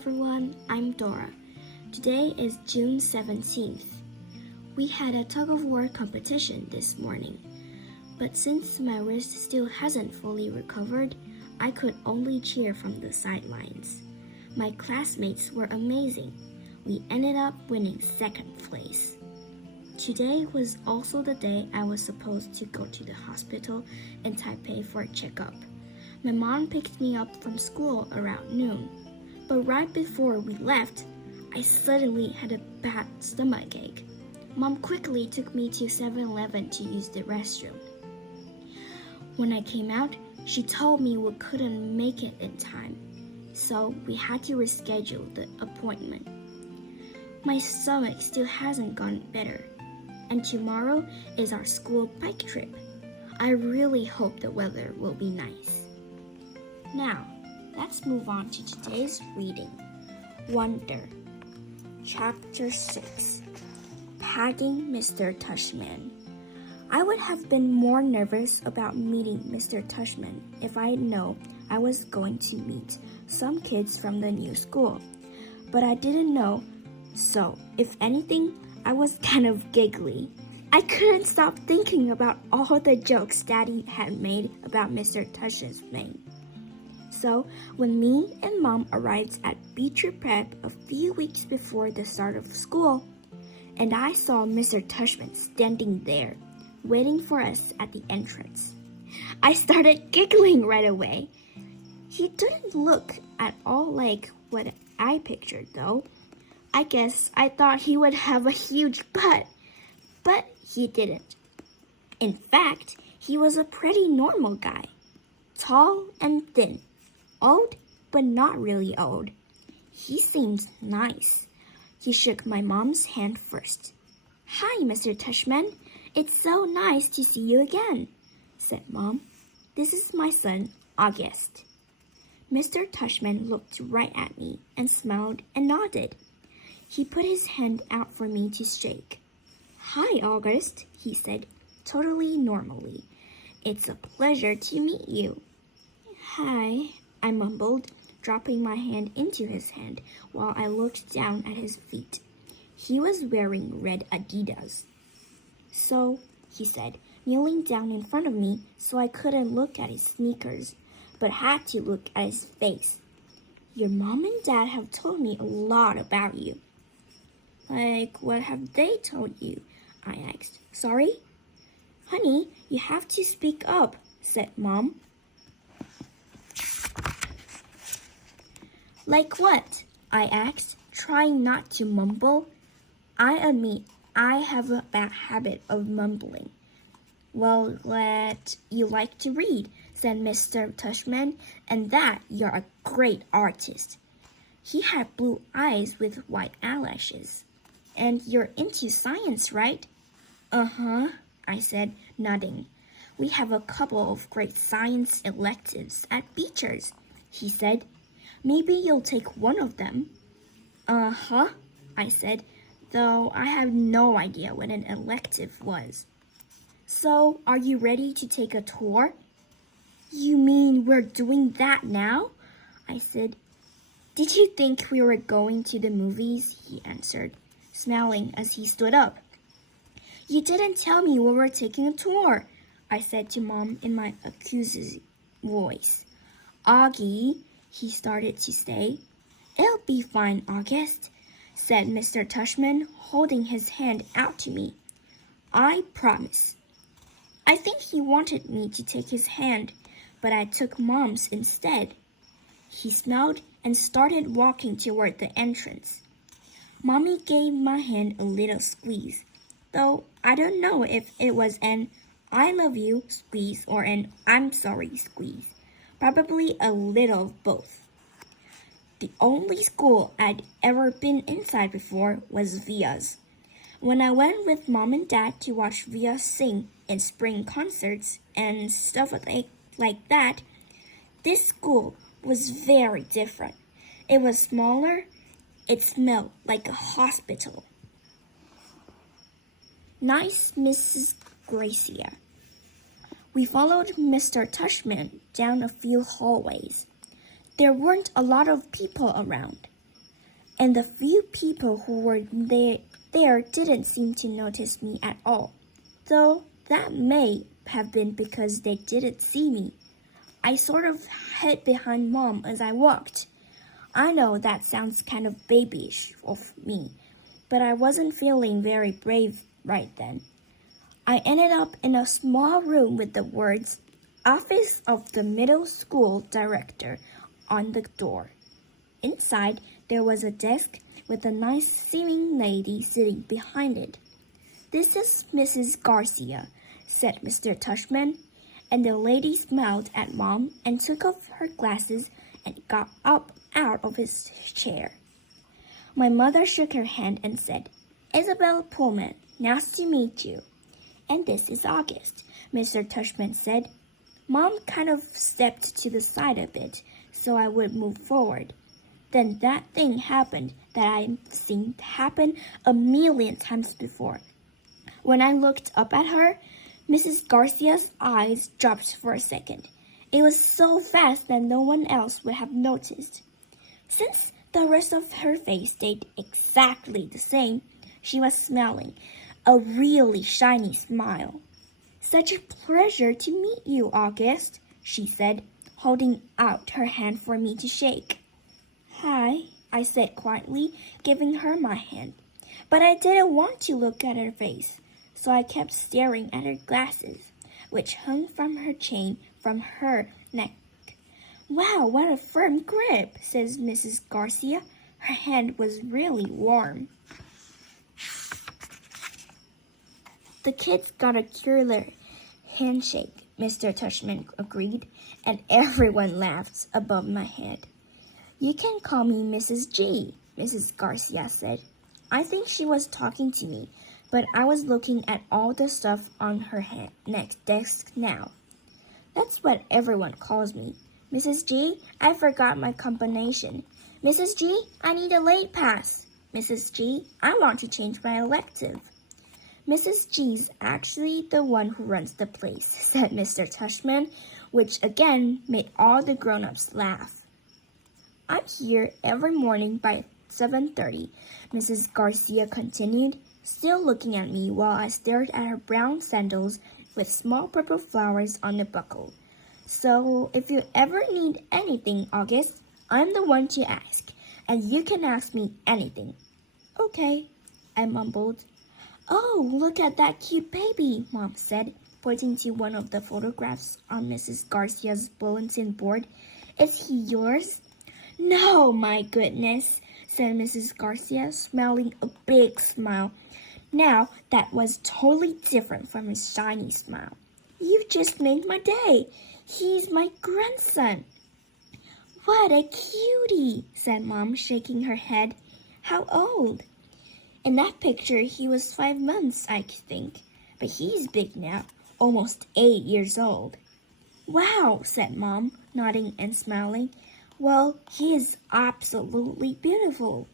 everyone, I'm Dora. Today is June 17th. We had a tug-of-war competition this morning, but since my wrist still hasn't fully recovered, I could only cheer from the sidelines. My classmates were amazing. We ended up winning second place. Today was also the day I was supposed to go to the hospital in Taipei for a checkup. My mom picked me up from school around noon, but right before we left, I suddenly had a bad stomachache. Mom quickly took me to 7-Eleven to use the restroom. When I came out, she told me we couldn't make it in time, so we had to reschedule the appointment. My stomach still hasn't gotten better, and tomorrow is our school bike trip. I really hope the weather will be nice. Now, let's move on to today's reading. Wonder. Chapter 6. Pagging Mr. Tushman. I would have been more nervous about meeting Mr. Tushman if I know I was going to meet some kids from the new school. But I didn't know, so if anything, I was kind of giggly. I couldn't stop thinking about all the jokes Daddy had made about Mr. Tushman. So, when me and Mom arrived at Beecher Prep a few weeks before the start of school, and I saw Mr. Tushman standing there, waiting for us at the entrance, I started giggling right away. He didn't look at all like what I pictured, though. I guess I thought he would have a huge butt, but he didn't. In fact, he was a pretty normal guy, tall and thin. Old, but not really old. He seemed nice. He shook my mom's hand first. "Hi, Mr. Tushman. It's so nice to see you again," said Mom. "This is my son, August." Mr. Tushman looked right at me and smiled and nodded. He put his hand out for me to shake. "Hi, August," he said, totally normally. "It's a pleasure to meet you." "Hi," I mumbled, dropping my hand into his hand while I looked down at his feet. He was wearing red Adidas. "So," he said, kneeling down in front of me so I couldn't look at his sneakers, but had to look at his face. "Your mom and dad have told me a lot about you." "Like, what have they told you?" I asked. "Sorry?" "Honey, you have to speak up," said Mom. "Like what?" I asked, trying not to mumble. I admit I have a bad habit of mumbling. "Well, that you like to read," said Mr. Tushman, "and that you're a great artist." He had blue eyes with white eyelashes. "And you're into science, right?" "Uh-huh," I said, nodding. "We have a couple of great science electives at Beecher's," he said. "Maybe you'll take one of them." "Uh-huh," I said, though I have no idea what an elective was. "So, are you ready to take a tour?" "You mean we're doing that now?" I said. "Did you think we were going to the movies?" he answered, smiling as he stood up. "You didn't tell me we were taking a tour," I said to Mom in my accusing voice. "Augie," he started to say. "It'll be fine, August," said Mr. Tushman, holding his hand out to me. "I promise." I think he wanted me to take his hand, but I took Mom's instead. He smiled and started walking toward the entrance. Mommy gave my hand a little squeeze, though I don't know if it was an "I love you" squeeze or an "I'm sorry" squeeze. Probably a little of both. The only school I'd ever been inside before was Via's. When I went with Mom and Dad to watch Via sing in spring concerts and stuff like that, this school was very different. It was smaller. It smelled like a hospital. Nice Mrs. Gracia. We followed Mr. Tushman down a few hallways. There weren't a lot of people around. and the few people who were there didn't seem to notice me at all, though that may have been because they didn't see me. I sort of hid behind Mom as I walked. I know that sounds kind of babyish of me, but I wasn't feeling very brave right then. I ended up in a small room with the words, Office of the Middle School Director on the door. Inside, there was a desk with a nice-seeming lady sitting behind it. "This is Mrs. Garcia," said Mr. Tushman, and the lady smiled at Mom and took off her glasses and got up out of his chair. My mother shook her hand and said, "Isabel Pullman, nice to meet you." "And this is August," Mr. Tushman said. Mom kind of stepped to the side a bit so I would move forward. Then that thing happened that I've seen happen a million times before. When I looked up at her, Mrs. Garcia's eyes dropped for a second. It was so fast that no one else would have noticed. Since the rest of her face stayed exactly the same, she was smiling, a really shiny smile. "Such a pleasure to meet you, August," she said, holding out her hand for me to shake. "Hi," I said quietly, giving her my hand. But I didn't want to look at her face, so I kept staring at her glasses, which hung from her chain from her neck. "Wow, what a firm grip," says Mrs. Garcia. Her hand was really warm. "The kids got a killer handshake," Mr. Tushman agreed, and everyone laughed above my head. "You can call me Mrs. G," Mrs. Garcia said. I think she was talking to me, but I was looking at all the stuff on her next desk now. "That's what everyone calls me. Mrs. G, I forgot my combination. Mrs. G, I need a late pass. Mrs. G, I want to change my elective." "Mrs. G's actually the one who runs the place," said Mr. Tushman, which again made all the grown-ups laugh. "I'm here every morning by 7:30, Mrs. Garcia continued, still looking at me while I stared at her brown sandals with small purple flowers on the buckle. "So if you ever need anything, August, I'm the one to ask, and you can ask me anything." "Okay," I mumbled. "Oh, look at that cute baby," Mom said, pointing to one of the photographs on Mrs. Garcia's bulletin board. "Is he yours?" "No, my goodness," said Mrs. Garcia, smiling a big smile. Now that was totally different from his shiny smile. "You just made my day. He's my grandson." "What a cutie," said Mom, shaking her head. "How old?" "In that picture, he was 5 months, I think. But he's big now, almost 8 years old." "Wow," said Mom, nodding and smiling. "Well, he is absolutely beautiful."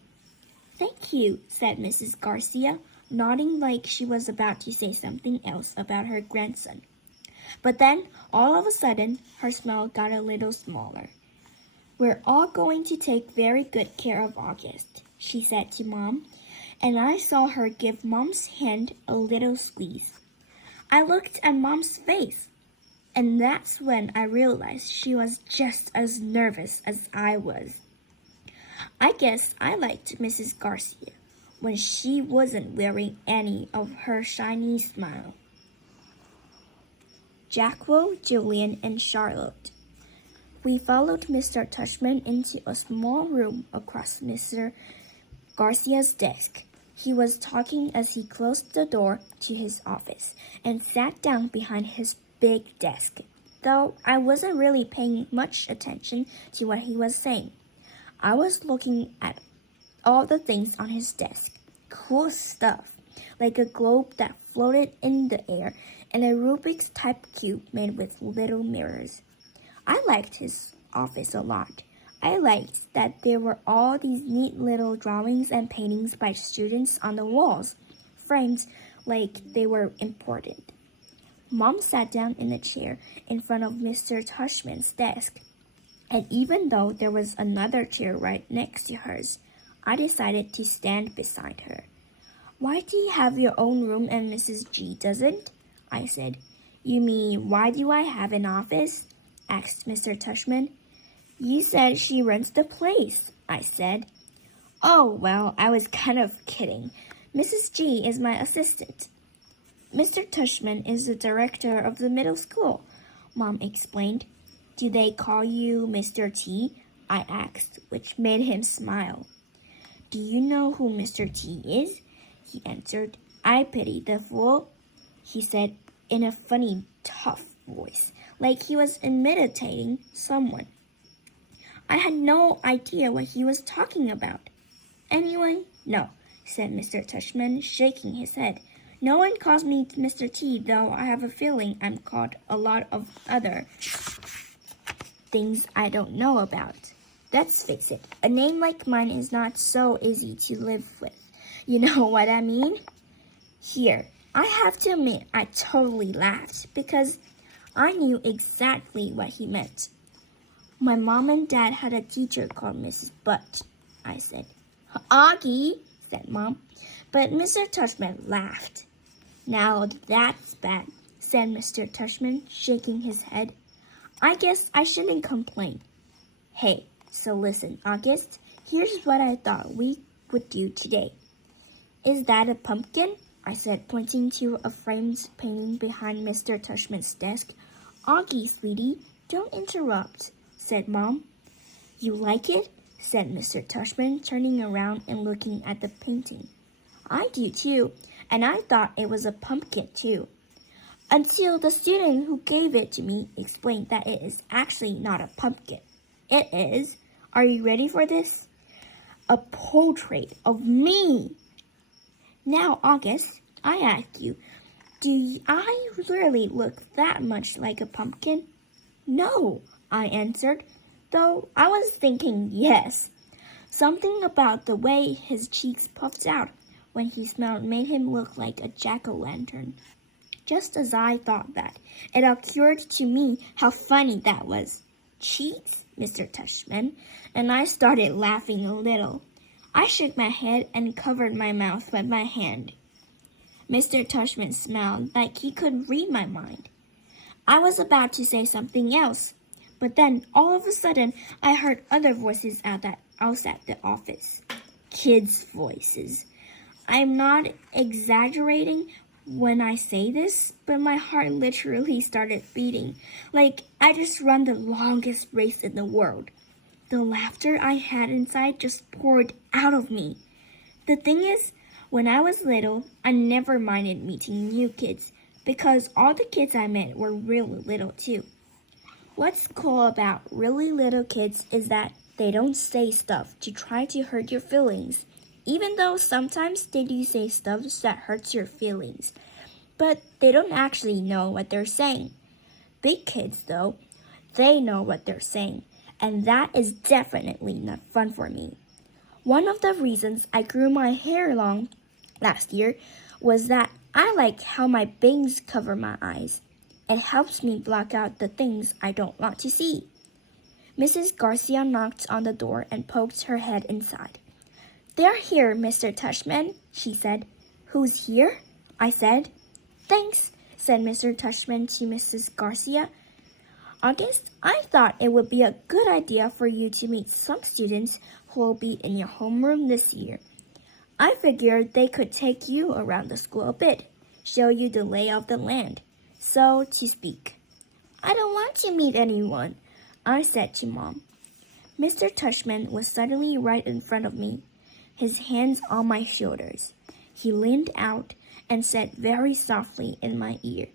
"Thank you," said Mrs. Garcia, nodding like she was about to say something else about her grandson. But then, all of a sudden, her smile got a little smaller. "We're all going to take very good care of August," she said to Mom, and I saw her give Mom's hand a little squeeze. I looked at Mom's face, and that's when I realized she was just as nervous as I was. I guess I liked Mrs. Garcia when she wasn't wearing any of her shiny smile. Jackwell, Julian, and Charlotte. We followed Mr. Tushman into a small room across Mr. Garcia's desk. He was talking as he closed the door to his office and sat down behind his big desk, though I wasn't really paying much attention to what he was saying. I was looking at all the things on his desk. Cool stuff, like a globe that floated in the air and a Rubik's type cube made with little mirrors. I liked his office a lot. I liked that there were all these neat little drawings and paintings by students on the walls, framed like they were important. Mom sat down in a chair in front of Mr. Tushman's desk, and even though there was another chair right next to hers, I decided to stand beside her. Why do you have your own room and Mrs. G doesn't? I said. You mean, why do I have an office? Asked Mr. Tushman. You said she runs the place, I said. Oh, well, I was kind of kidding. Mrs. G is my assistant. Mr. Tushman is the director of the middle school, Mom explained. Do they call you Mr. T? I asked, which made him smile. Do you know who Mr. T is? He answered. I pity the fool, he said in a funny, tough voice, like he was imitating someone. I had no idea what he was talking about. Anyone? No, said Mr. Tushman, shaking his head. No one calls me Mr. T, though I have a feeling I'm called a lot of other things I don't know about. Let's face it, a name like mine is not so easy to live with. You know what I mean? Here, I have to admit I totally laughed because I knew exactly what he meant. My mom and dad had a teacher called Mrs. Butt, I said. Augie, said Mom, but Mr. Tushman laughed. Now that's bad, said Mr. Tushman, shaking his head. I guess I shouldn't complain. Hey, so listen, August, here's what I thought we would do today. Is that a pumpkin? I said, pointing to a framed painting behind Mr. Tushman's desk. Augie, sweetie, don't interrupt, said Mom. You like it? Said Mr. Tushman, turning around and looking at the painting. I do too, and I thought it was a pumpkin too. Until the student who gave it to me explained that it is actually not a pumpkin. It is, are you ready for this? A portrait of me. Now, August, I ask you, do I really look that much like a pumpkin? No, I answered, though I was thinking yes. Something about the way his cheeks puffed out when he smiled made him look like a jack-o'-lantern. Just as I thought that, it occurred to me how funny that was. Cheeks, Mr. Tushman, and I started laughing a little. I shook my head and covered my mouth with my hand. Mr. Tushman smiled like he could read my mind. I was about to say something else, but then all of a sudden I heard other voices outside the office. Kids' voices. I'm not exaggerating when I say this, but my heart literally started beating, like I just run the longest race in the world. The laughter I had inside just poured out of me. The thing is, when I was little, I never minded meeting new kids, because all the kids I met were really little too. What's cool about really little kids is that they don't say stuff to try to hurt your feelings, even though sometimes they do say stuff that hurts your feelings. But they don't actually know what they're saying. Big kids, though, they know what they're saying, and that is definitely not fun for me. One of the reasons I grew my hair long last year was that I like how my bangs cover my eyes. It helps me block out the things I don't want to see. Mrs. Garcia knocked on the door and poked her head inside. They're here, Mr. Tushman, she said. Who's here? I said. Thanks, said Mr. Tushman to Mrs. Garcia. August, I thought it would be a good idea for you to meet some students who will be in your homeroom this year. I figured they could take you around the school a bit, show you the lay of the land, so to speak. I don't want to meet anyone, I said to Mom. Mr. Tushman was suddenly right in front of me, his hands on my shoulders. He leaned out and said very softly in my ear,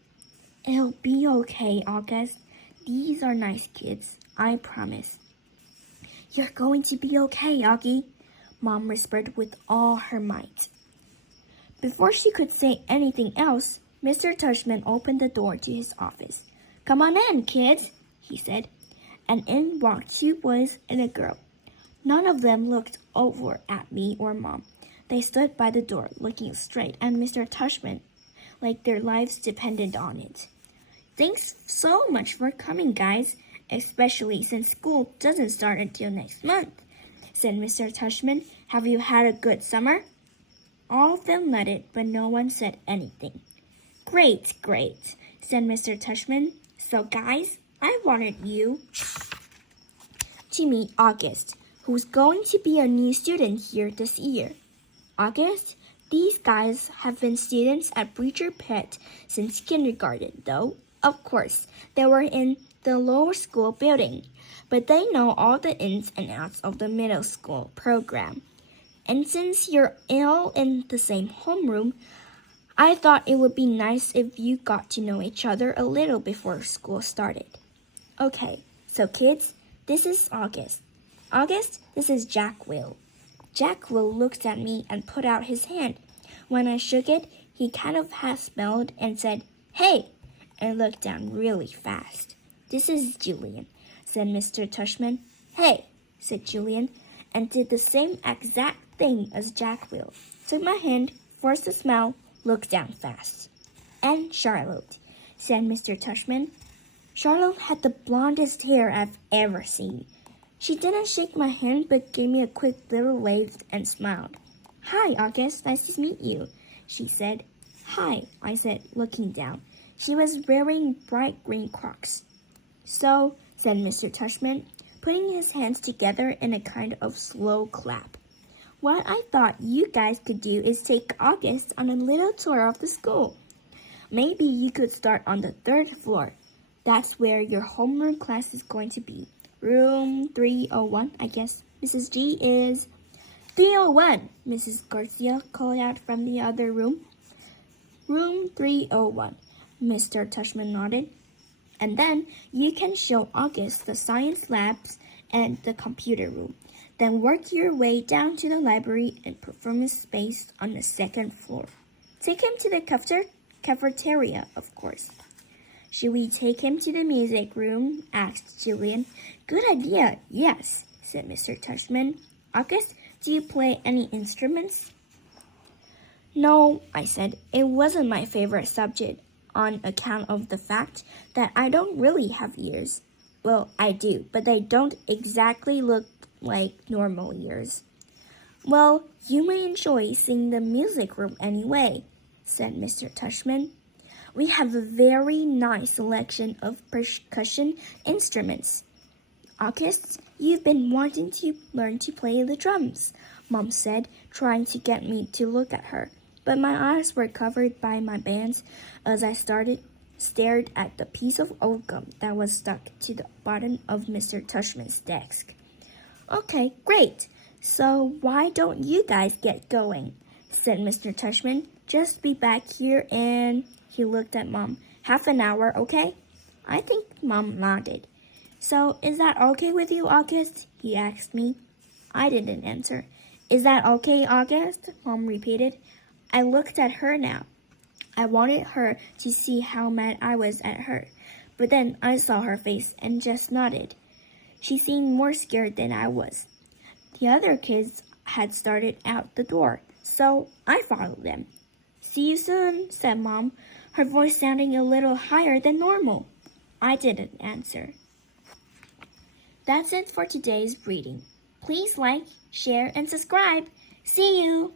It'll be okay, August. These are nice kids, I promise. You're going to be okay, Augie, Mom whispered with all her might. Before she could say anything else, Mr. Tushman opened the door to his office. Come on in, kids, he said, and in walked two boys and a girl. None of them looked over at me or Mom. They stood by the door, looking straight at Mr. Tushman, like their lives depended on it. Thanks so much for coming, guys, especially since school doesn't start until next month, said Mr. Tushman. Have you had a good summer? All of them nodded, but no one said anything. Great, great, said Mr. Tushman. So guys, I wanted you to meet August, who's going to be a new student here this year. August, these guys have been students at Breacher Pet since kindergarten, though, of course, they were in the lower school building, but they know all the ins and outs of the middle school program. And since you're all in the same homeroom, I thought it would be nice if you got to know each other a little before school started. Okay, so kids, this is August. August, this is Jack Will. Jack Will looked at me and put out his hand. When I shook it, he kind of half-smiled and said, "Hey!" and looked down really fast. This is Julian, said Mr. Tushman. "Hey!" said Julian, and did the same exact thing as Jack Will. Took my hand, forced a smile, looked down fast. "And Charlotte," said Mr. Tushman. Charlotte had the blondest hair I've ever seen. She didn't shake my hand but gave me a quick little wave and smiled. "Hi, August, nice to meet you," she said. "Hi," I said, looking down. She was wearing bright green Crocs. "So," said Mr. Tushman, putting his hands together in a kind of slow clap. "What I thought you guys could do is take August on a little tour of the school. Maybe you could start on the 3rd floor. That's where your homeroom class is going to be. Room 301, I guess Mrs. G is." 301, Mrs. Garcia called out from the other room. "Room 301, Mr. Tushman nodded. "And then you can show August the science labs and the computer room. Then work your way down to the library and performance space on the 2nd floor. Take him to the cafeteria, of course." "Should we take him to the music room?" asked Julian. "Good idea, yes," said Mr. Tushman. "August, do you play any instruments?" "No," I said. "It wasn't my favorite subject on account of the fact that I don't really have ears. Well, I do, but they don't exactly look like normal ears." "Well, you may enjoy seeing the music room anyway," said Mr. Tushman. "We have a very nice selection of percussion instruments. August, you've been wanting to learn to play the drums," Mom said, trying to get me to look at her. But my eyes were covered by my bands as I stared at the piece of old gum that was stuck to the bottom of Mr. Tushman's desk. "Okay, great. So why don't you guys get going?" said Mr. Tushman. "Just be back here and..." He looked at Mom. "Half an hour, okay?" I think Mom nodded. "So is that okay with you, August?" he asked me. I didn't answer. "Is that okay, August?" Mom repeated. I looked at her now. I wanted her to see how mad I was at her, but then I saw her face and just nodded. She seemed more scared than I was. The other kids had started out the door, so I followed them. "See you soon," said Mom, her voice sounding a little higher than normal. I didn't answer. That's it for today's reading. Please like, share, and subscribe. See you!